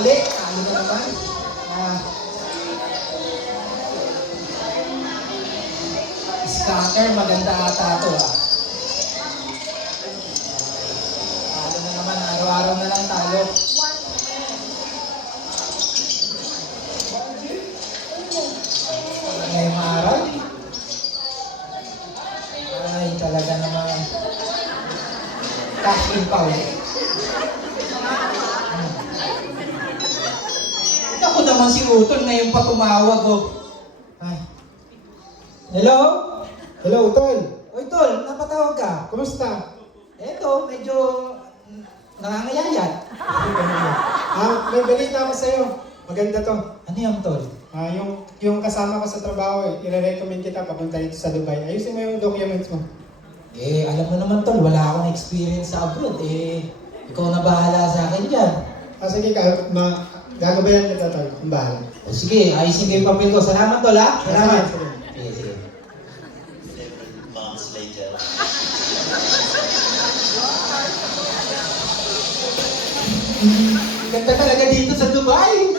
uli. Talo na naman. Scatter, maganda ata ito Talo na naman, araw-araw na lang talo. Ngayong araw. Ay, talaga naman. Cash in pa ulit. Ako naman si Utol, ngayon pa tumawag Ay. Hello? Hello, Utol. Oy, Tol, napatawag ka. Kumusta? Eto, medyo nangangayayat. May balita ako sa'yo. Maganda to. Ano yan, Tol? Yung kasama ko sa trabaho, i-recommend kita papunta dito sa Dubai. Ayusin mo yung documents mo. Alam mo naman, Tol, wala akong experience sa abroad. Ikaw na bahala sa akin dyan. Sige, gagabayan kita, Tol. Ang bahala. Sige, ayusin ko yung papel ko. Salamat, Tol, ha? Salamat. Sige. Sige, sige. Months later. Ganda talaga dito sa Dubai. Uy,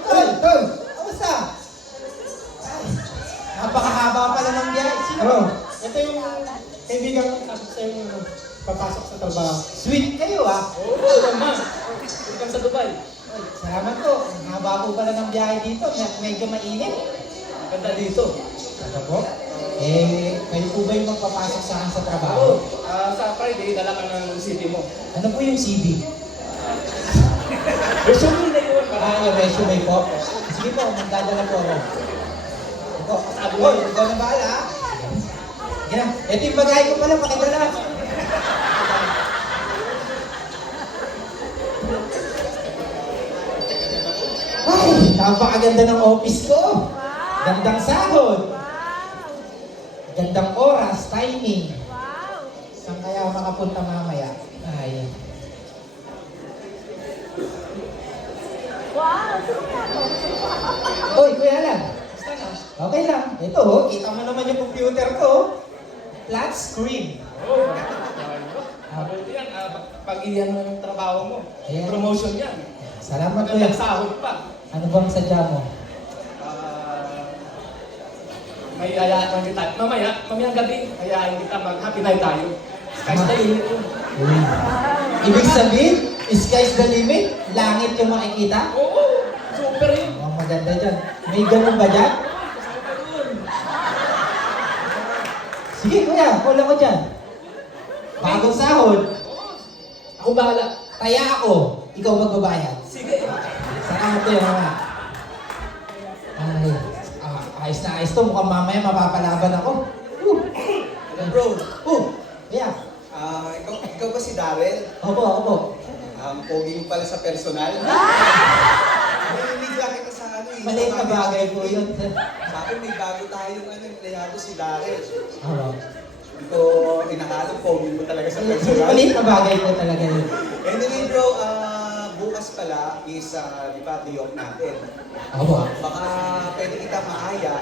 Tol! Tol! Kamusta? Ay, napakahaba pala ng biyahe. Sino? Ito yung kaibigan ko sabi sa'yo papasok sa trabaho. Sweet kayo, ha? Oo, naman. Welcome sa Dubai. Ay, salamat po. Ang haba po pala ng biyahe dito. Medyo mainit. Ganda dito. Ano po? Kayo po ba yung magpapasok sa akin sa trabaho? Sa Friday, dala ka ng CV mo. Ano po yung CV? Resume na yun. Yung resume po. Sige po, magdadala po ako. Ito, sabi mo, ikaw na bahala, ha? Yan. Ito yung bagay ko pala, pakidala. Ay, napakaganda ng office ko. Gandang sahod. Gandang oras, timing. Saan kaya makapunta mamaya? Ay. Hoy, Kuya Alan. Okay lang. Ito, kita mo naman yung computer ko. Flat screen. Mabuti yan. Pag iyan mo yung trabaho mo, Ayan. promotion yan. Salamat, Kuya. Magandang sahod pa. Ano bang sadya mo? May hayaan kita. Mamayang gabi, hayaan kita mag-happy night tayo. Sky's the limit yun. Uy. Ibig sabihin, sky's the limit? Langit yung makikita? Oo, super yun. Oh, maganda dyan. May ganun ba dyan? Super yun. Sige, Kuya. Wala ko dyan. Bagong sahod. Ako bahala. Kaya ako, ikaw magbabayad. Sige. Salamat ko yung mga. Ay, ayos na ayos to. Mukhang mamaya mapapalaban ako. Bro, Yeah. ikaw ba si Darrell? Opo. Ang pogi mo pala sa personal. Narinig lang kita sa Maliit na bagay po yun. Sabi may bago tayong empleyado si Darrell. Oo. Hindi ko inakalang pogi mo talaga sa personal. Maliit na bagay po talaga yun. Anyway bro, bukas pala is, di ba, day off natin. Opo. Baka pwede kita maaya.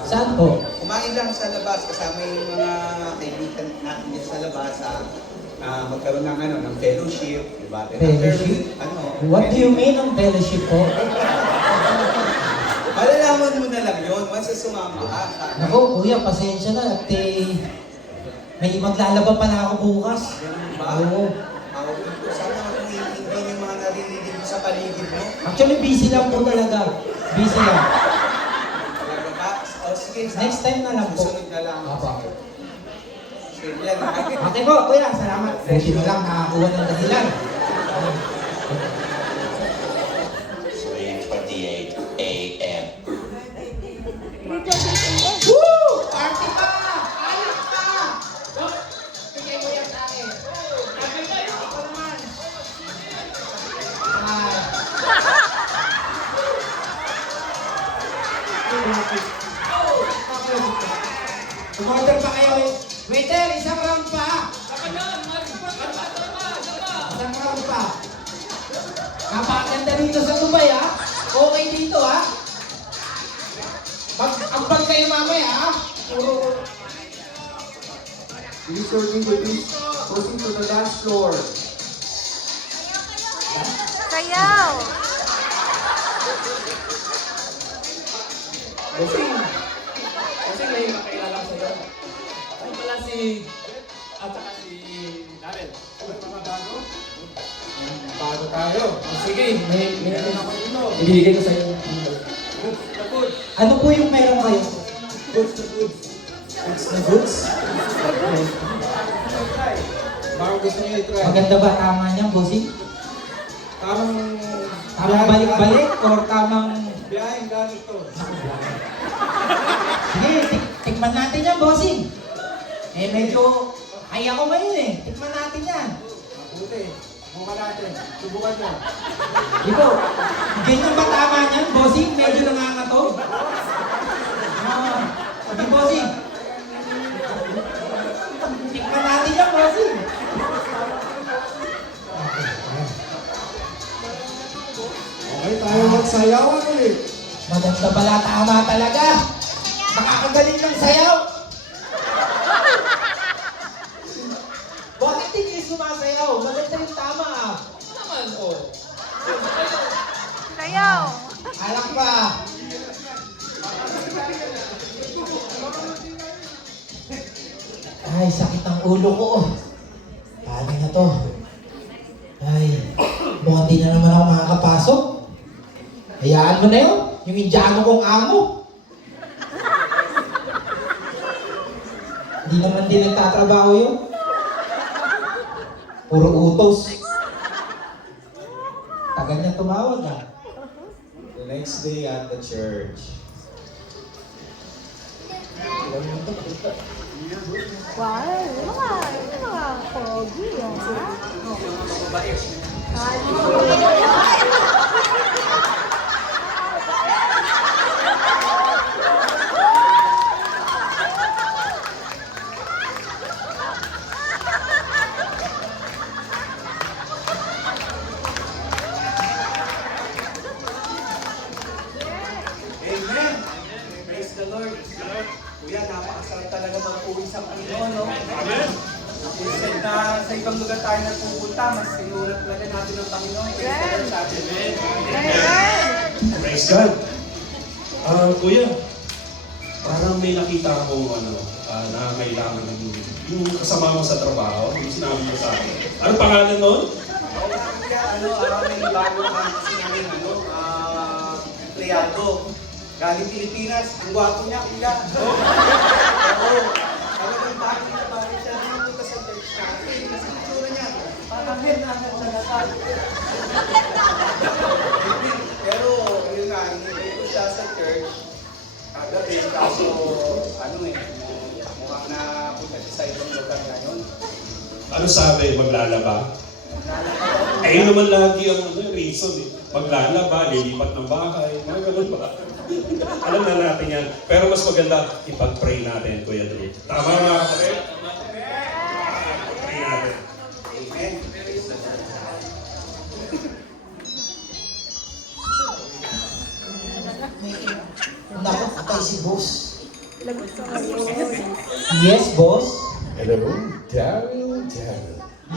Saan po? Kumain lang sa labas kasama yung mga kaibigan natin dito sa labas. Magkaroon ng fellowship, di ba? Fellowship? What do you mean ng fellowship po? Malalaman mo na lang yun once sumama ka. Naku, Kuya, pasensya na. At may maglalaba pa na ako bukas. Ganun ba? Oo. Sana kung hindi yung mga naririnig mo sa paligid mo. Actually, busy lang po talaga. Busy lang. Talaga ba? O sige, Next time na lang po. Susunod na lang. Opo. Sige, yan. Okay po, Kuya. Salamat. Buti na lang nakakuha ng dahilan. 3:28 a.m. Woo! Party pa! Ayos pa! Oh, bigay mo yan sa akin. Ako naman. Umorder pa kayo eh. Waiter, isang round pa! Isang round pa. Napakaganda dito sa Dubai ha. Okay dito ha. Mag-ambag kayo mamaya ha. Puro... Please, sir, please, proceed to the last floor. Sayaw! Bossing! Bossing, may makilala ko sa'yo. Ay pala si... At saka si... Darren. Mga bago? Bago tayo. Sige, may ibibigay ko sa'yo. Ano po yung meron kayo? Goods to goods. Goods na goods? Baka gusto niyo i-try. Maganda ba tama niya, bossing? Tamang Tamang balik-balik or tamang... biyaheng gamit to. Sige, tikman natin yan, bossing. Eh, medyo... Ay ako ngayon eh. Tikman natin yan. Mabuti. Buka natin. Subukan nyo. Ito, ganyan ba tama niyan, bossing? Medyo nangangatog. Sabi, bossing. Tikman natin yan, bossing. Okay, tayo magsayawan ulit. Maganda pala, tama talaga. Makakagaling ng sayaw. Bakit hindi sumasayaw? Maganda yung tama ah. Naman, oh. Sayaw! Alak pa. Ay, sakit ang ulo ko. Paano na to? Ay, mukhang di na naman ako makakapasok. Hayaan mo na yun. Yung Indiano kong amo. Hindi naman din nagtatrabaho yun. Puro utos. Tagal niya tumawag ah. The next day at the church. Wow! Yung mga pogi, Amen. Praise the Lord. Kuya, napakasarap talaga magpuwi sa Panginoon, no? Instead na sa ibang lugar tayo nagpupunta, mas sinulat talaga natin ng Panginoon. Praise the Lord sa atin. Praise God. Kuya, parang may nakita akong na kailangan ng yung kasama mo sa trabaho, yung sinabi mo sa akin. Ano pangalan nun? Kaya may bago kasi namin, empleyado. Galing Pilipinas, ang gwapo niya, kuya. Oo. Talagang bakit siya naman sa church natin. Kasi ang tsura niya, parang head-nanan sa lahat. Pero, yun nga, hinihintay ko siya sa church. Kagabi, kaso, mukhang napunta siya sa ibang lugar ngayon. Ano sabi? Maglalaba? Eh naman lagi ang reason eh. Maglalaba, lilipat ng bahay, mga ganun ba? Alam na natin yan. Pero mas maganda, ipag-pray natin, Kuya Drew. Tama mga kapatid? Pray natin. Amen. Naku, patay si boss. Yes, boss. Hello, Daryl.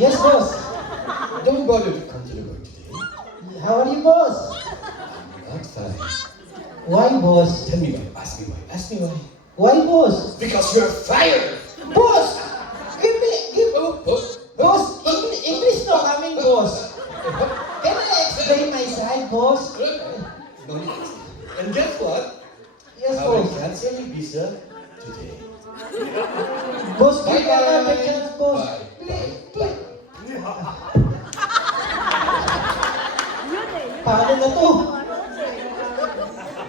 Yes, boss. Don't bother to come to the work today. How are you, boss? Not fine. Why, boss? Tell me why. Ask me why. Ask me why. Why, boss? Because you're fired. Boss! Boss, English no coming, boss. Can I explain my side, boss? No need. And guess what? Yes, I will boss. cancel your visa today. Boss, give me Bye-bye. another chance, boss. Bye. Bye. Paano na to?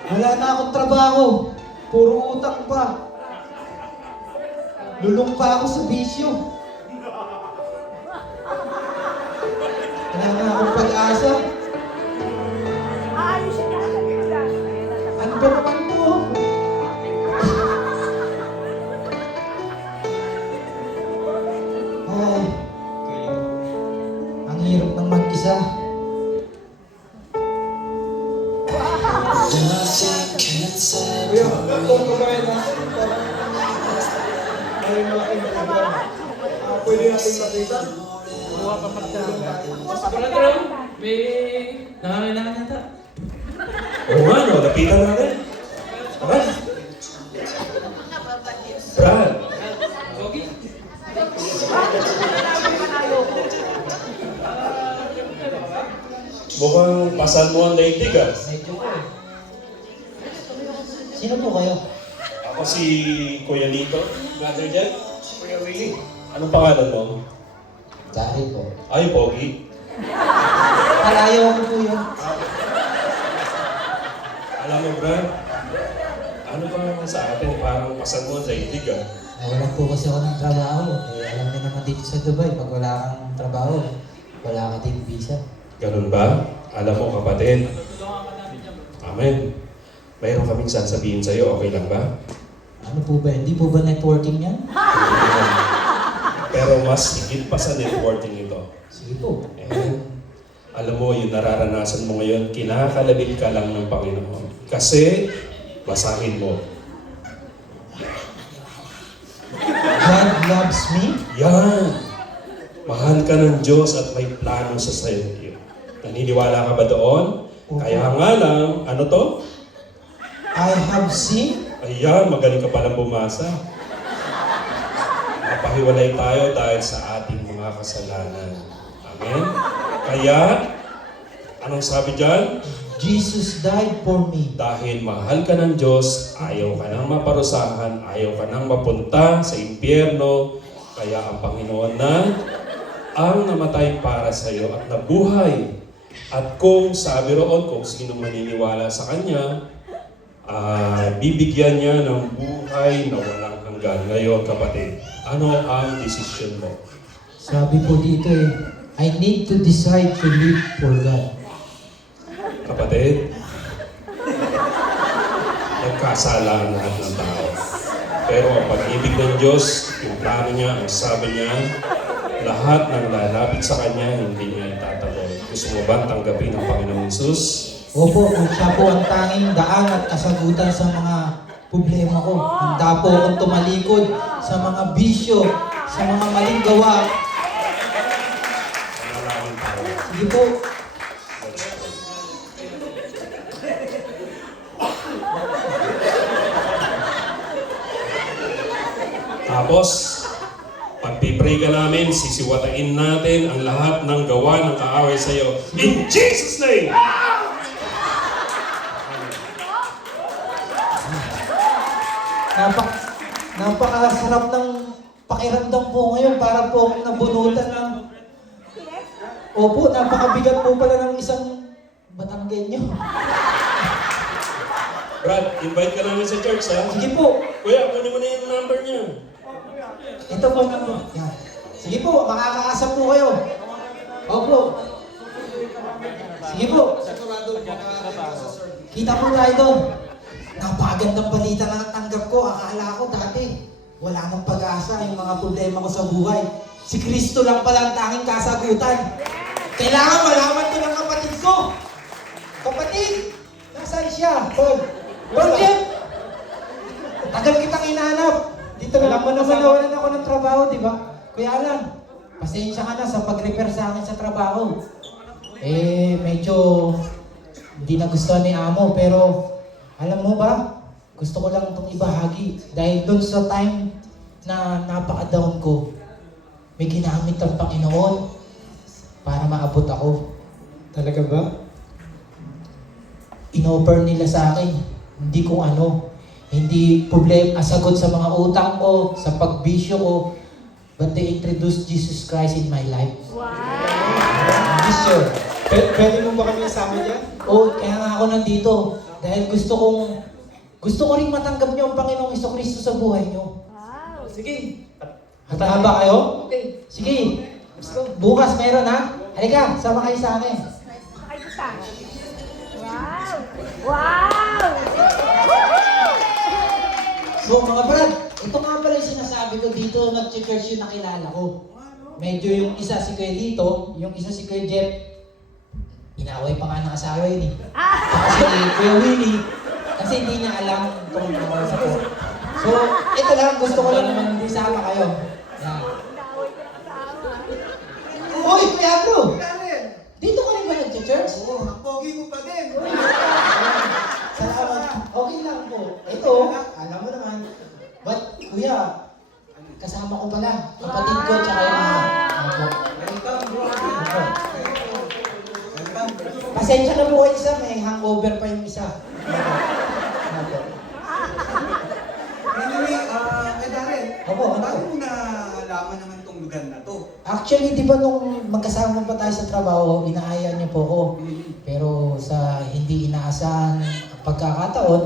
Wala na akong trabaho. Puro utang pa. Lulong pa ako sa bisyo. Wala na akong pag-asa. Ano ba naman to? Ay, ang hirap ng mag-isa. Kuya, kung kumain natin, parang may mga kaibigan. Pwede natin makita. Kuya Drew, May nangangailangan yata. Oo nga, no, lapitan natin. Okay. Brad, Pogi? mukhang pasan mo ang daigdig ah. Medyo ko eh. Sino po kayo? Ako si Kuya Lito, Brother Jeff. Kuya Willie. Anong pangalan mo? Dahil po. Ay, Pogi. Kalayo ko po yun. Alam mo, Brad, ano ba sa atin? Parang pasan mo ang daigdig ah. Nawalan po kasi ako ng trabaho. Eh, alam niyo naman dito sa Dubai, pag wala kang trabaho, wala ka din visa. Ganun ba? Alam mo, kapatid. Amen. Mayroon kaming sasabihin sa'yo, okay lang ba? Ano po ba? Hindi po ba networking yan? Pero mas higit pa sa networking ito. Sige po. Alam mo, yung nararanasan mo ngayon, kinakalabit ka lang ng Panginoon. Kasi, basahin mo. God loves me. Yan! Mahal ka ng Diyos at may plano sa sa'yo. Naniniwala ka ba doon? Kaya nga lang, ano to? I have seen. Ayan, magaling ka palang bumasa. Napahiwalay tayo dahil sa ating mga kasalanan. Amen? Kaya, anong sabi dyan? Jesus died for me. Dahil mahal ka ng Diyos, ayaw ka nang maparusahan, ayaw ka nang mapunta sa impyerno, kaya ang Panginoon na ang namatay para sa iyo at nabuhay. At kung sabi roon, kung sino maniniwala sa Kanya, bibigyan niya ng buhay na walang hanggan. Ngayon, kapatid, ano ang desisyon mo? Sabi po dito eh, I need to decide to live for God. Kapatid, nagkasala ang lahat ng tao. Pero ang pag-ibig ng Diyos, yung plano niya, ang sabi niya, lahat ng lalapit sa Kanya, hindi niya itataboy. Gusto mo ba tanggapin ang Panginoong Hesus? Opo, siya po ang tanging daan at kasagutan sa mga problema ko. Handa po akong tumalikod sa mga bisyo, sa mga maling gawa. Panalangin tayo. Sige po. Tapos, pag-pray ka namin, sisiwatain natin ang lahat ng gawa ng kaaway sa iyo. In Jesus' name! Napakasarap ng pakiramdam po ngayon para po akong nabunutan ng... Opo, napakabigat po pala ng isang Batanggenyo. Brad, invite ka namin sa church, ha? Sige po. Kuya, kunin mo na yung number niya. Ito po naman. Yan. Sige po, makakaasap po kayo. Opo. Sige po. Kita po tayo doon. Napakagandang balita na natanggap ko. Akala ko dati, wala nang pag-asa yung mga problema ko sa buhay. Si Kristo lang pala ang tanging kasagutan. Kailangan malaman ko ng kapatid ko. Kapatid, nasaan siya? Paul Jeff! Tagal kitang hinahanap. Dito na lang mo naman nawalan ako ng trabaho, di ba? Kuya Alan, pasensya ka na sa pag-repair sa akin sa trabaho. Eh, medyo hindi nagustuhan ni Amo, pero alam mo ba, gusto ko lang itong ibahagi. Dahil doon sa time na napaka-down ko, may ginamit ang Panginoon para maabot ako. Talaga ba? In-offer nila sa akin, hindi kung ano, hindi problema, sagot sa mga utang ko, sa pagbisyo ko, but they introduced Jesus Christ in my life. Wow! Yes, sir. Pwede mo ba kami isama dyan? Oo, kaya nga ako nandito. Dahil gusto ko rin matanggap niyo ang Panginoong Kristo sa buhay niyo. Wow! Sige. Hatahan ba kayo? Okay. Sige. Bukas meron ha? Halika, sama kayo sa akin. Ay, gusta. Wow! Wow! So mga brad, ito nga pala yung sinasabi ko dito, nag-church yung nakilala ko. Medyo yung isa si Kuya Lito, yung isa si Kuya Jeff, inaway pa nga ng asawa yun eh. Saka si Kuya Willie, kasi hindi niya alam kung ano ko. So, ito lang, gusto ko lang naman isama kayo. Yan. Naway ko na kasama. Uy, Kuya Bro! Dito ka rin ba kasama ko pala. Kapatid ko, tsaka yung mga... Opo. Welcome, bro. Opo. Welcome. Pasensya na po kayo isa, may hangover pa yung isa. Opo. Anyway, Darren, Opo, ano paano po? mo nalaman naman tong lugar na to? Actually, di ba nung magkasama pa tayo sa trabaho, inaaya niyo po ako. Pero sa hindi inaasahan pagkakataon,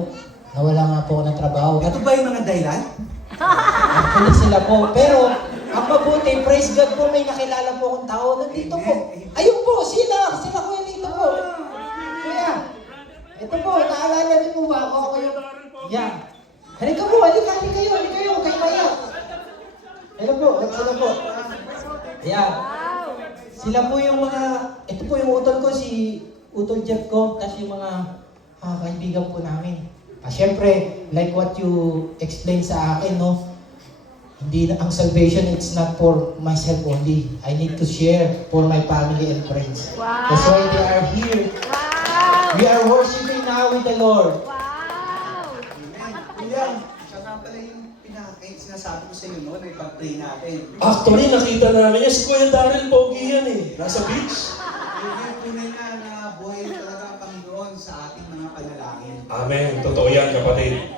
nawala nga po ako ng trabaho. At Ito ba yung mga dahilan? actually sila po. Pero ang mabuti, praise God po, may nakilala po akong tao. Nandito po. Ayun po, sila Kuya dito po. Kuya, ito po, naalala niyo po ba ako yung... Yan. Halika po, halika kayo, kayo kaya. Hello po. Yan. Sila po yung mga, ito po yung utol ko, si Utol Jeff ko, tapos yung mga kaibigan po namin. Siyempre, like what you explained sa akin, no? Hindi na, ang salvation, it's not for myself only. I need to share for my family and friends. Wow. That's why they are here. Wow! We are worshiping now with the Lord. Wow! Kuya, siya nga pala yung sinasabi ko sa iyo noon, ay pag-pray natin. Actually, nakita namin yan. Si Kuya Darrell, pogi yan eh. Nasa beach. Yung tunay na buhay talaga ang Panginoon sa ating mga panalangin. Amen. Totoo yan, kapatid.